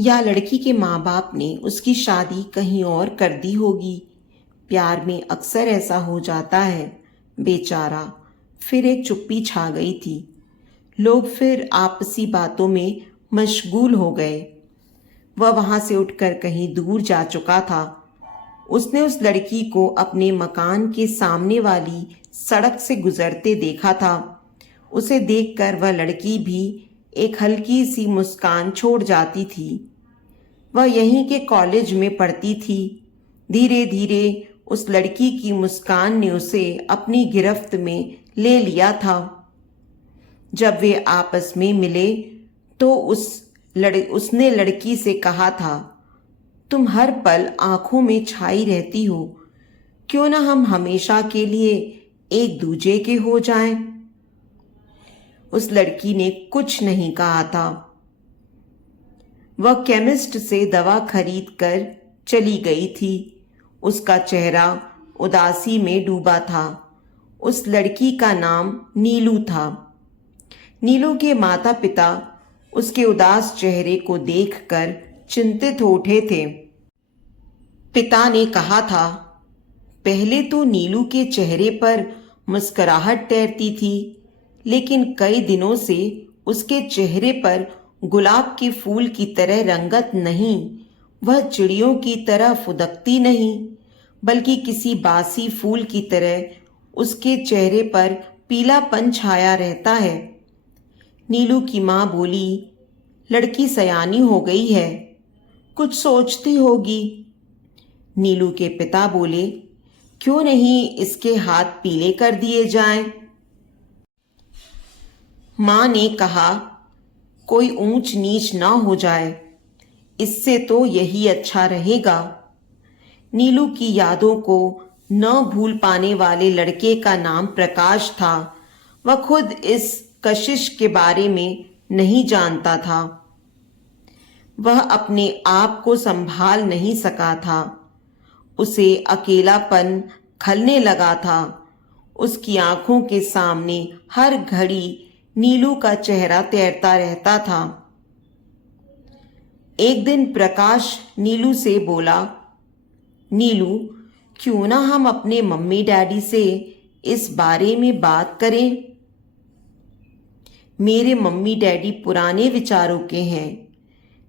या लड़की के माँ बाप ने उसकी शादी कहीं और कर दी होगी। प्यार में अक्सर ऐसा हो जाता है। बेचारा। फिर एक चुप्पी छा गई थी। लोग फिर आपसी बातों में मशगूल हो गए। वह वहां से उठकर कहीं दूर जा चुका था। उसने उस लड़की को अपने मकान के सामने वाली सड़क से गुजरते देखा था। उसे देखकर वह लड़की भी एक हल्की सी मुस्कान छोड़ जाती थी। वह यहीं के कॉलेज में पढ़ती थी। धीरे धीरे उस लड़की की मुस्कान ने उसे अपनी गिरफ्त में ले लिया था। जब वे आपस में मिले तो उसने लड़की से कहा था, तुम हर पल आंखों में छाई रहती हो, क्यों ना हम हमेशा के लिए एक दूजे के हो जाएं। उस लड़की ने कुछ नहीं कहा था। वह केमिस्ट से दवा खरीद कर चली गई थी। उसका चेहरा उदासी में डूबा था। उस लड़की का नाम नीलू था। नीलू के माता पिता उसके उदास चेहरे को देखकर चिंतित हो उठे थे। पिता ने कहा था, पहले तो नीलू के चेहरे पर मुस्कुराहट तैरती थी, लेकिन कई दिनों से उसके चेहरे पर गुलाब के फूल की तरह रंगत नहीं, वह चिड़ियों की तरह फुदकती नहीं, बल्कि किसी बासी फूल की तरह उसके चेहरे पर पीलापन छाया रहता है। नीलू की माँ बोली, लड़की सयानी हो गई है, कुछ सोचती होगी। नीलू के पिता बोले, क्यों नहीं इसके हाथ पीले कर दिए जाएं? माँ ने कहा, कोई ऊंच नीच ना हो जाए, इससे तो यही अच्छा रहेगा। नीलू की यादों को न भूल पाने वाले लड़के का नाम प्रकाश था। वह खुद इस कशिश के बारे में नहीं जानता था। वह अपने आप को संभाल नहीं सका था। उसे अकेलापन खलने लगा था। उसकी आंखों के सामने हर घड़ी नीलू का चेहरा तैरता रहता था। एक दिन प्रकाश नीलू से बोला, नीलू, क्यों ना हम अपने मम्मी डैडी से इस बारे में बात करें? मेरे मम्मी डैडी पुराने विचारों के हैं।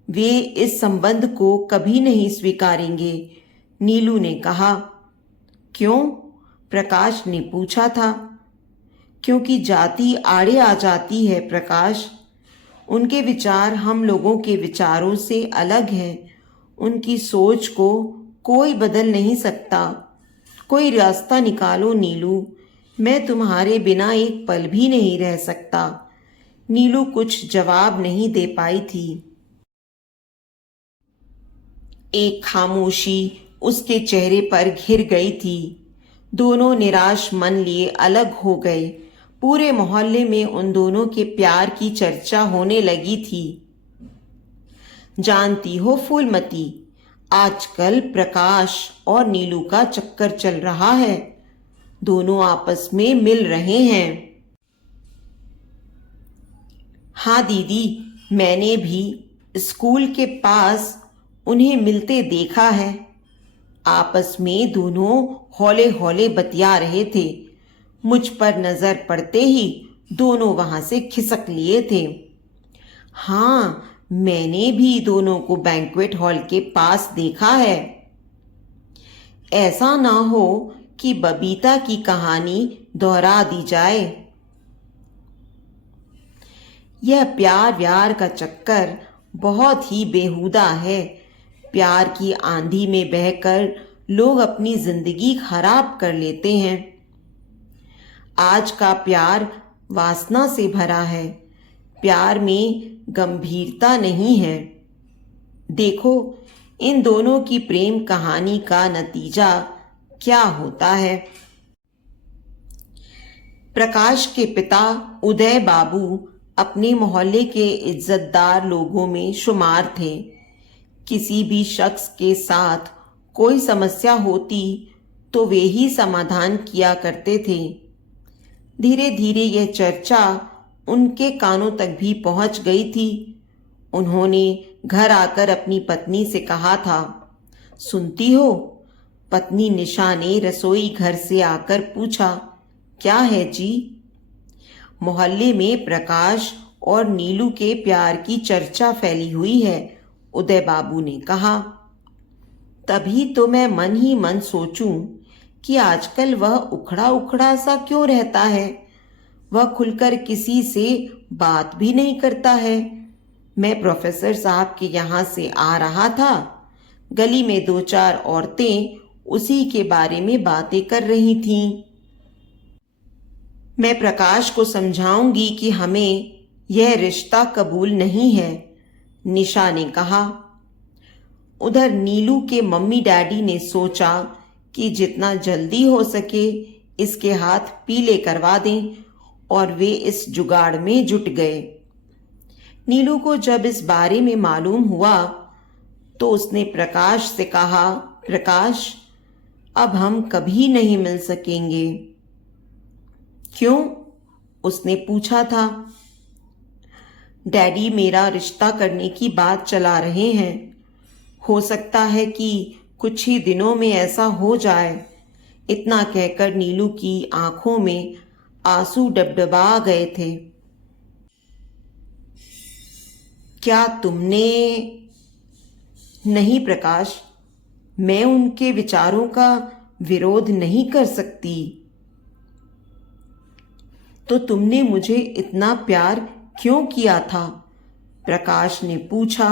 वे इस संबंध को कभी नहीं स्वीकारेंगे। नीलू ने कहा। क्यों? प्रकाश ने पूछा था। क्योंकि जाति आड़े आ जाती है प्रकाश। उनके विचार हम लोगों के विचारों से अलग हैं। उनकी सोच को कोई बदल नहीं सकता। कोई रास्ता निकालो नीलू, मैं तुम्हारे बिना एक पल भी नहीं रह सकता। नीलू कुछ जवाब नहीं दे पाई थी। एक खामोशी उसके चेहरे पर घिर गई थी। दोनों निराश मन लिए अलग हो गए। पूरे मोहल्ले में उन दोनों के प्यार की चर्चा होने लगी थी। जानती हो फूलमती, आजकल प्रकाश और नीलू का चक्कर चल रहा है। दोनों आपस में मिल रहे हैं। हाँ दीदी, मैंने भी स्कूल के पास उन्हें मिलते देखा है। आपस में दोनों हौले हौले बतिया रहे थे। मुझ पर नजर पड़ते ही दोनों वहां से खिसक लिए थे। हाँ, मैंने भी दोनों को बैंक्वेट हॉल के पास देखा है। ऐसा ना हो कि बबीता की कहानी दोहरा दी जाए। यह प्यार व्यार का चक्कर बहुत ही बेहुदा है। प्यार की आंधी में बहकर लोग अपनी जिंदगी खराब कर लेते हैं। आज का प्यार वासना से भरा है। प्यार में गंभीरता नहीं है। देखो, इन दोनों की प्रेम कहानी का नतीजा क्या होता है। प्रकाश के पिता उदय बाबू अपने मोहल्ले के इज्जतदार लोगों में शुमार थे। किसी भी शख्स के साथ कोई समस्या होती तो वे ही समाधान किया करते थे। धीरे धीरे यह चर्चा उनके कानों तक भी पहुंच गई थी। उन्होंने घर आकर अपनी पत्नी से कहा था। सुनती हो? पत्नी निशा ने रसोई घर से आकर पूछा। क्या है जी? मोहल्ले में प्रकाश और नीलू के प्यार की चर्चा फैली हुई है, उदय बाबू ने कहा। तभी तो मैं मन ही मन सोचूं कि आजकल वह उखड़ा उखड़ा सा क्यों रहता है। वह खुलकर किसी से बात भी नहीं करता है। मैं प्रोफेसर साहब के यहाँ से आ रहा था, गली में 2-4 औरतें उसी के बारे में बातें कर रही थीं। मैं प्रकाश को समझाऊंगी कि हमें यह रिश्ता कबूल नहीं है, निशा ने कहा। उधर नीलू के मम्मी डैडी ने सोचा कि जितना जल्दी हो सके इसके हाथ पीले करवा दें, और वे इस जुगाड़ में जुट गए। नीलू को जब इस बारे में मालूम हुआ तो उसने प्रकाश से कहा, प्रकाश, अब हम कभी नहीं मिल सकेंगे। क्यों? उसने पूछा था। डैडी मेरा रिश्ता करने की बात चला रहे हैं। हो सकता है कि कुछ ही दिनों में ऐसा हो जाए। इतना कहकर नीलू की आंखों में आंसू डबडबा गए थे। क्या तुमने? नहीं प्रकाश, मैं उनके विचारों का विरोध नहीं कर सकती। तो तुमने मुझे इतना प्यार क्यों किया था? प्रकाश ने पूछा।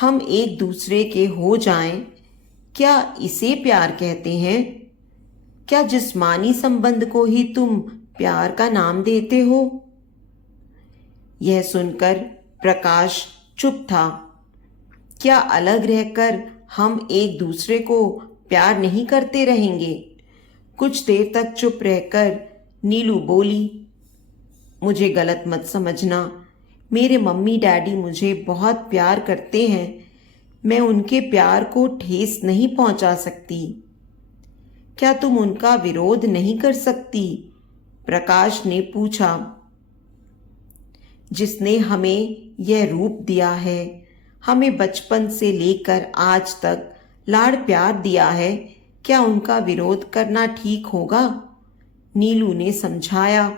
हम एक दूसरे के हो जाएं, क्या इसे प्यार कहते हैं? क्या जिस्मानी संबंध को ही तुम प्यार का नाम देते हो? यह सुनकर प्रकाश चुप था। क्या अलग रहकर हम एक दूसरे को प्यार नहीं करते रहेंगे? कुछ देर तक चुप रहकर नीलू बोली, मुझे गलत मत समझना। मेरे मम्मी डैडी मुझे बहुत प्यार करते हैं। मैं उनके प्यार को ठेस नहीं पहुंचा सकती। क्या तुम उनका विरोध नहीं कर सकती? प्रकाश ने पूछा। जिसने हमें यह रूप दिया है, हमें बचपन से लेकर आज तक लाड़ प्यार दिया है, क्या उनका विरोध करना ठीक होगा? नीलू ने समझाया।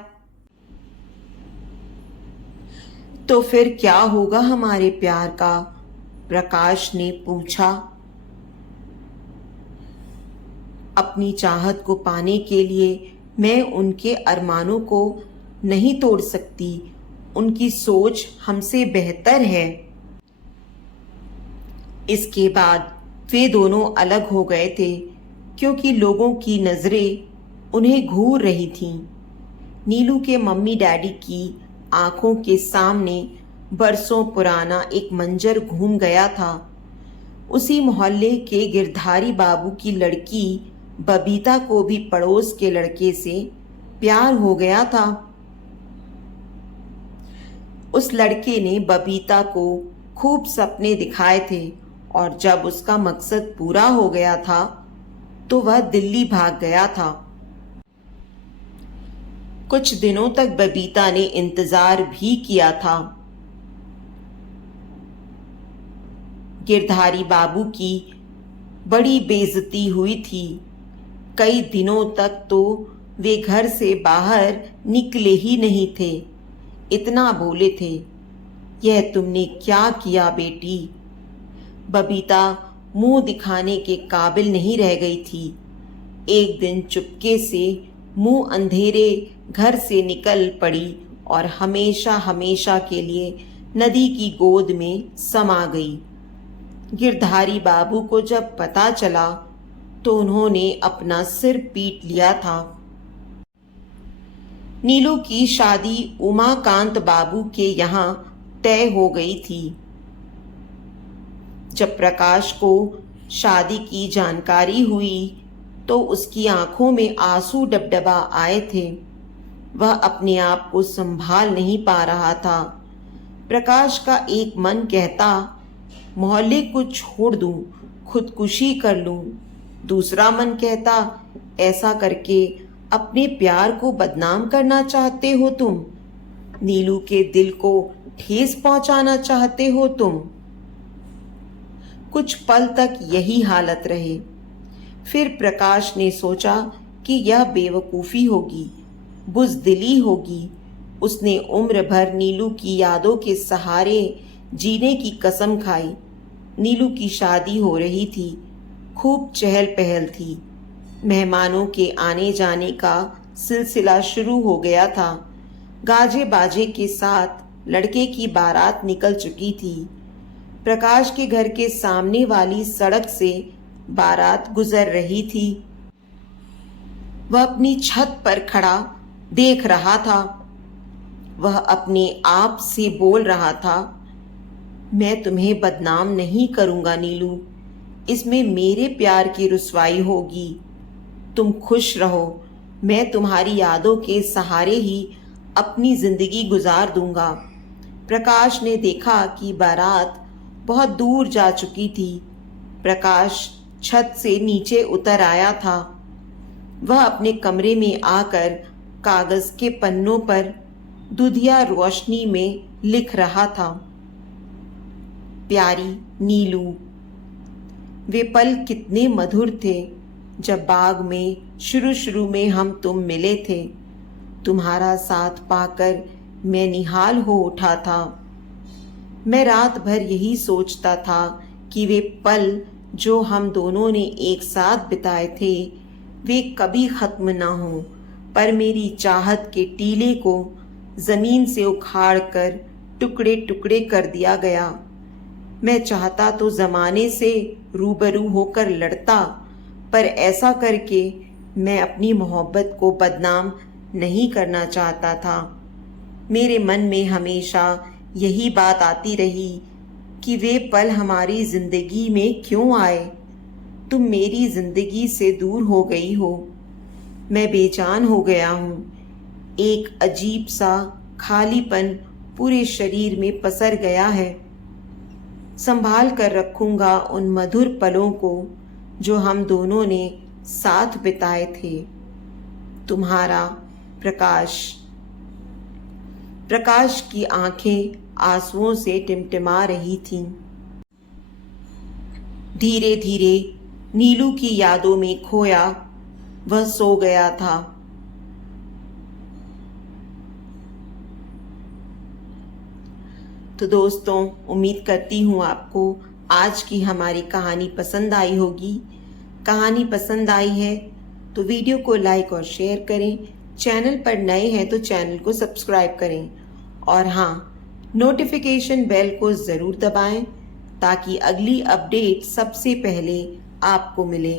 तो फिर क्या होगा हमारे प्यार का? प्रकाश ने पूछा। अपनी चाहत को पाने के लिए मैं उनके अरमानों को नहीं तोड़ सकती। उनकी सोच हमसे बेहतर है। इसके बाद वे दोनों अलग हो गए थे, क्योंकि लोगों की नजरें उन्हें घूर रही थीं। नीलू के मम्मी डैडी की आंखों के सामने बरसों पुराना एक मंजर घूम गया था। उसी मोहल्ले के गिरधारी बाबू की लड़की बबीता को भी पड़ोस के लड़के से प्यार हो गया था। उस लड़के ने बबीता को खूब सपने दिखाए थे, और जब उसका मकसद पूरा हो गया था तो वह दिल्ली भाग गया था। कुछ दिनों तक बबीता ने इंतजार भी किया था। गिरधारी बाबू की बड़ी बेइज्जती हुई थी। कई दिनों तक तो वे घर से बाहर निकले ही नहीं थे। इतना बोले थे, यह तुमने क्या किया बेटी? बबीता मुंह दिखाने के काबिल नहीं रह गई थी। एक दिन चुपके से मुंह अंधेरे घर से निकल पड़ी और हमेशा हमेशा के लिए नदी की गोद में समा गई। गिरधारी बाबू को जब पता चला तो उन्होंने अपना सिर पीट लिया था। नीलू की शादी उमाकांत बाबू के यहाँ तय हो गई थी। जब प्रकाश को शादी की जानकारी हुई तो उसकी आंखों में आंसू डबडबा आए थे। वह अपने आप को संभाल नहीं पा रहा था। प्रकाश का एक मन कहता, मोहल्ले को छोड़ दूं, खुदकुशी कर लूं। दूसरा मन कहता, ऐसा करके अपने प्यार को बदनाम करना चाहते हो तुम? नीलू के दिल को ठेस पहुंचाना चाहते हो तुम? कुछ पल तक यही हालत रहे। फिर प्रकाश ने सोचा कि यह बेवकूफ़ी होगी, बुज़दिली होगी। उसने उम्र भर नीलू की यादों के सहारे जीने की कसम खाई। नीलू की शादी हो रही थी, खूब चहल पहल थी। मेहमानों के आने जाने का सिलसिला शुरू हो गया था। गाजे बाजे के साथ लड़के की बारात निकल चुकी थी। प्रकाश के घर के सामने वाली सड़क से बारात गुजर रही थी। वह अपनी छत पर खड़ा देख रहा था। वह अपने आप से बोल रहा था, मैं तुम्हें बदनाम नहीं करूंगा नीलू, इसमें मेरे प्यार की रुसवाई होगी। तुम खुश रहो, मैं तुम्हारी यादों के सहारे ही अपनी जिंदगी गुजार दूंगा। प्रकाश ने देखा कि बारात बहुत दूर जा चुकी थी। प्रकाश छत से नीचे उतर आया था। वह अपने कमरे में आकर कागज के पन्नों पर दुधिया रोशनी में लिख रहा था, प्यारी नीलू। वे पल कितने मधुर थे जब बाग में शुरू में हम तुम मिले थे। तुम्हारा साथ पाकर मैं निहाल हो उठा था। मैं रात भर यही सोचता था कि वे पल जो हम दोनों ने एक साथ बिताए थे वे कभी खत्म ना हों, पर मेरी चाहत के टीले को जमीन से उखाड़ कर टुकड़े टुकड़े कर दिया गया। मैं चाहता तो जमाने से रूबरू होकर लड़ता, पर ऐसा करके मैं अपनी मोहब्बत को बदनाम नहीं करना चाहता था। मेरे मन में हमेशा यही बात आती रही कि वे पल हमारी जिंदगी में क्यों आए। तुम मेरी जिंदगी से दूर हो गई हो। मैं बेजान हो गया हूँ। एक अजीब सा खालीपन पूरे शरीर में पसर गया है। संभाल कर रखूंगा उन मधुर पलों को जो हम दोनों ने साथ बिताए थे। तुम्हारा प्रकाश। प्रकाश की आंखें आंसुओं से टिमटिमा रही थीं। धीरे धीरे नीलू की यादों में खोया वह सो गया था। तो दोस्तों, उम्मीद करती हूँ आपको आज की हमारी कहानी पसंद आई होगी। कहानी पसंद आई है तो वीडियो को लाइक और शेयर करें। चैनल पर नए हैं तो चैनल को सब्सक्राइब करें और हाँ, नोटिफिकेशन बेल को ज़रूर दबाएं ताकि अगली अपडेट सबसे पहले आपको मिले।